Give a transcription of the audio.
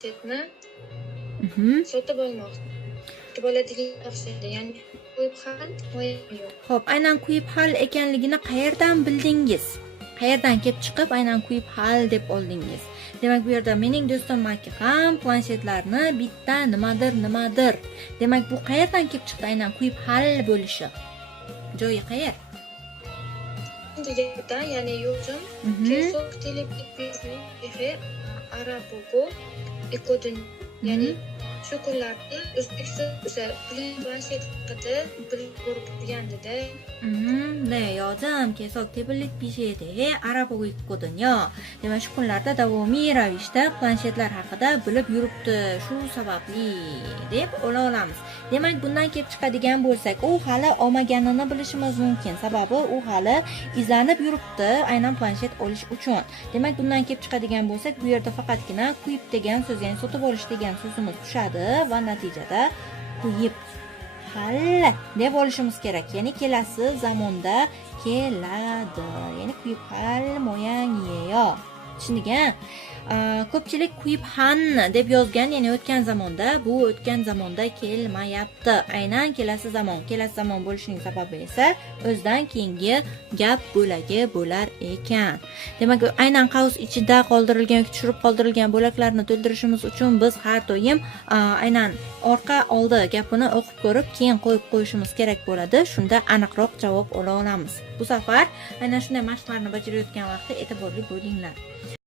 planshetni Mhm. sotib oladigan o'xshaydi. Ya'ni qo'yib hal moyam yo'q. Xo'p, aynan quyib hal ekanligini qayerdan bildingiz? Qayerdan kelib chiqib aynan quyib hal deb oldingiz? Demak, bu yerda mening do'stim Maki ham planshetlarni bitta nimadir. Demak, bu qayerdan kelib chiqdi aynan quyib hal bo'lishi? Joyi qayer? Yerdan, ya'ni yo'zim kesok televideniye ehe Arabogo ekodun ya'ni shu kunlarda O'zbekiston planshet haqida bilib ko'rgandida. Да, yozim kesok tebinlik pishedi Arabogo kodunyo. Demak, shu kunlarda davomiy ravishda planshetlar haqida bilib yuribdi. Shu sababli deb ola olamiz. Demak, bundan kelib chiqadigan bo'lsak, u hali olmaganini bilishimiz mumkin. Sababi u hali izlanib yuribdi aynan planshet olish uchun. Demak, bundan kelib chiqadigan bo'lsak, bu yerda faqatgina quyib degan so'z, ya'ni sotib olish degan so'zimiz tushadi va natijada quyib hal deb olishimiz kerak. Ya'ni kelasi zamonda keladi. Ya'ni quyib hal moyang yeyo. Tushundigan? Ko'pchilik quyib han deb yozgan, ya'ni o'tgan zamonda, bu o'tgan zamonda kelmayapti. Aynan kelasi zamon bo'lishining sababi esa o'zidan keyingi gap bo'lagi bo'lar ekan. Demak, aynan qavs ichida qoldirilgan yoki tushirib qoldirilgan bo'laklarni to'ldirishimiz uchun biz har doim aynan orqa oldi gapini o'qib ko'rib, keyin qo'yib qo'yishimiz kerak bo'ladi. Shunda aniqroq javob ola olamiz. Bu safar aynan shunday mashqlarni bajarayotgan vaqtda e'tiborli bo'linglar.